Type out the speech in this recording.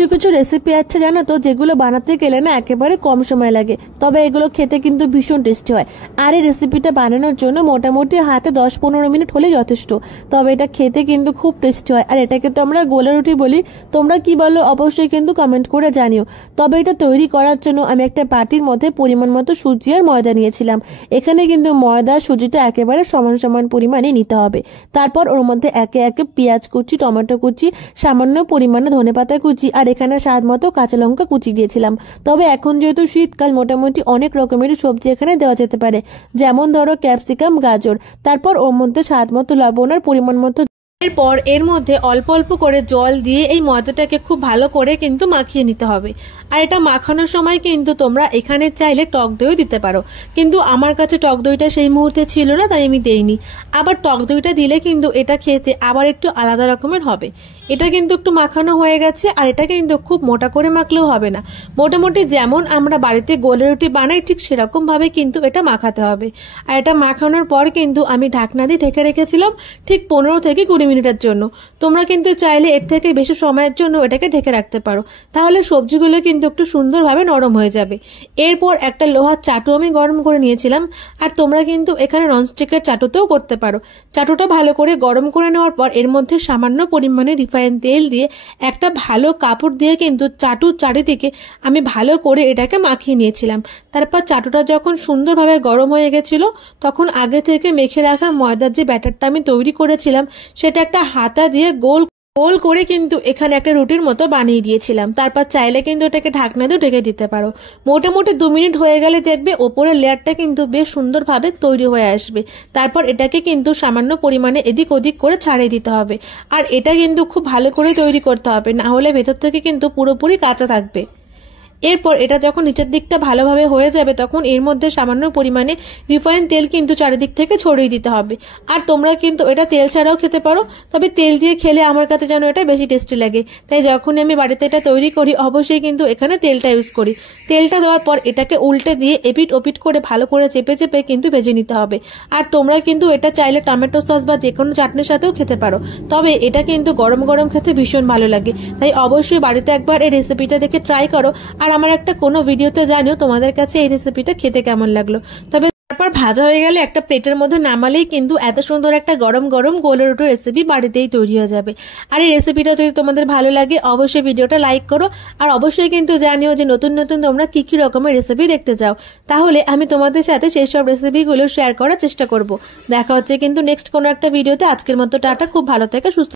কিছু কিছু রেসিপি আছে জানো তো, যেগুলো বানাতে গেলে না একেবারে কম সময় লাগে, তবে এগুলো খেতে কিন্তু ভীষণ টেস্টি হয়। আর এই রেসিপিটা বানানোর জন্য মোটামুটি হাতে 10-15 মিনিট হলে যথেষ্ট, তবে এটা খেতে কিন্তু খুব টেস্টি হয়। আর এটাকে তো আমরা গোলা রুটি বলি, তোমরা কি বলো অবশ্যই কিন্তু কমেন্ট করে জানিও। তবে এটা তৈরি করার জন্য আমি একটা বাটির মধ্যে পরিমাণ মতো সুজি আর ময়দা নিয়েছিলাম। এখানে কিন্তু ময়দা সুজিটা একেবারে সমান সমান পরিমাণে নিতে হবে। তারপর ওর মধ্যে একে একে পেঁয়াজ কুচি, টমেটো কুচি, সামান্য পরিমাণে ধনেপাতা কুচি আর এখানে স্বাদ মতো কাঁচা লঙ্কা কুচি দিয়েছিলাম। তবে এখন যেহেতু শীতকাল, মোটামুটি অনেক রকমের সবজি এখানে দেওয়া যেতে পারে, যেমন ধরো ক্যাপসিকাম, গাজর। তারপর ওর মধ্যে স্বাদ মতো লবণ আর পরিমাণ মতো এরপর এর মধ্যে অল্প অল্প করে জল দিয়ে এই ময়দাটাকে খুব ভালো করে কিন্তু মাখিয়ে নিতে হবে। আর এটা মাখানোর সময় কিন্তু তোমরা এখানে চাইলে টক দইও দিতে পারো, কিন্তু আমার কাছে টক দইটা সেই মুহূর্তে ছিল না, তাই আমি দেইনি। আবার টক দইটা দিলে কিন্তু এটা খেতে আবার একটু আলাদা রকমের হবে। এটা কিন্তু একটু মাখানো হয়ে গেছে, আর এটা কিন্তু খুব মোটা করে মাখলেও হবে না, মোটামুটি যেমন আমরা বাড়িতে গোলা রুটি বানাই ঠিক সেরকম ভাবে কিন্তু এটা মাখাতে হবে। আর এটা মাখানোর পর কিন্তু আমি ঢাকনা দিয়ে ঢেকে রেখেছিলাম ঠিক 15 থেকে 20 মিনিটের জন্য। তোমরা কিন্তু চাইলে এর থেকে বেশি সময়ের জন্য এটাকে ঢেকে রাখতে পারো, তাহলে সবজিগুলো কিন্তু একটু সুন্দরভাবে নরম হয়ে যাবে। এরপর একটা লোহার চাটু আমি গরম করে নিয়েছিলাম, আর তোমরা কিন্তু এখানে ননস্টিকের চাটুতেও করতে পারো। চাটুটা ভালো করে গরম করে নেওয়ার পর এর মধ্যে সামান্য পরিমাণে রিফাইন তেল দিয়ে একটা ভালো কাপড় দিয়ে কিন্তু চাটুর চারিদিকে আমি ভালো করে এটাকে মাখিয়ে নিয়েছিলাম। তারপর চাটুটা যখন সুন্দরভাবে গরম হয়ে গেছিল, তখন আগে থেকে মেখে রাখা ময়দার যে ব্যাটারটা আমি তৈরি করেছিলাম সেটা একটা হাতা দিয়ে গোল গোল করে কিন্তু এখানে একটা রুটির মতো বানিয়ে দিয়েছিলাম। তারপর চাইলে কিন্তু এটাকে ঢাকনা দিয়ে ঢেকে দিতে পারো। মোটামুটি 2 মিনিট হয়ে গেলে দেখবে ওপরের লেয়ারটা কিন্তু বেশ সুন্দরভাবে তৈরি হয়ে আসবে। তারপর এটাকে কিন্তু সামান্য পরিমাণে এদিক ওদিক করে ছাড়িয়ে দিতে হবে। আর এটা কিন্তু খুব ভালো করে তৈরি করতে হবে, না হলে ভেতর থেকে কিন্তু পুরোপুরি কাঁচা থাকবে। এরপর এটা যখন নিচের দিকটা ভালোভাবে হয়ে যাবে, তখন এর মধ্যে সামান্য পরিমাণে রিফাইন তেল কিন্তু চারিদিক থেকে ছড়িয়ে দিতে হবে। আর তোমরা কিন্তু এটা তেল ছাড়াও খেতে পারো, তবে তেল দিয়ে খেলে আমার কাছে যেন এটা বেশি টেস্টি লাগে, তাই যখন আমি বাড়িতে এটা তৈরি করি অবশ্যই কিন্তু এখানে তেলটা ইউজ করি। তেলটা দেওয়ার পর এটাকে উল্টে দিয়ে এপিট ওপিট করে ভালো করে চেপে চেপে কিন্তু ভেজে নিতে হবে। আর তোমরা কিন্তু এটা চাইলে টমেটো সস বা যে কোনো চাটনির সাথেও খেতে পারো, তবে এটা কিন্তু গরম গরম খেতে ভীষণ ভালো লাগে। তাই অবশ্যই বাড়িতে একবার এই রেসিপিটা দেখে ট্রাই করো, আর আমার একটা কোনো ভিডিওতে জানিও তোমাদের কাছে এই রেসিপিটা খেতে কেমন লাগলো। তবে তারপর ভাজা হয়ে গেলে একটা প্লেটের মধ্যে নামালেই কিন্তু এত সুন্দর একটা গরম গরম গোলা রুটির রেসিপি বাড়িতেই তৈরি হয়ে যাবে। আর এই রেসিপিটা যদি তোমাদের ভালো লাগে অবশ্যই ভিডিওটা লাইক করো, আর অবশ্যই কিন্তু জানিও যে নতুন নতুন তোমরা কি কি রকমের রেসিপি দেখতে চাও, তাহলে আমি তোমাদের সাথে সেই সব রেসিপিগুলো শেয়ার করার চেষ্টা করব। দেখা হচ্ছে কিন্তু নেক্সট কোনো একটা ভিডিওতে। আজকের মতো টাটা, খুব ভালো থেকে সুস্থ।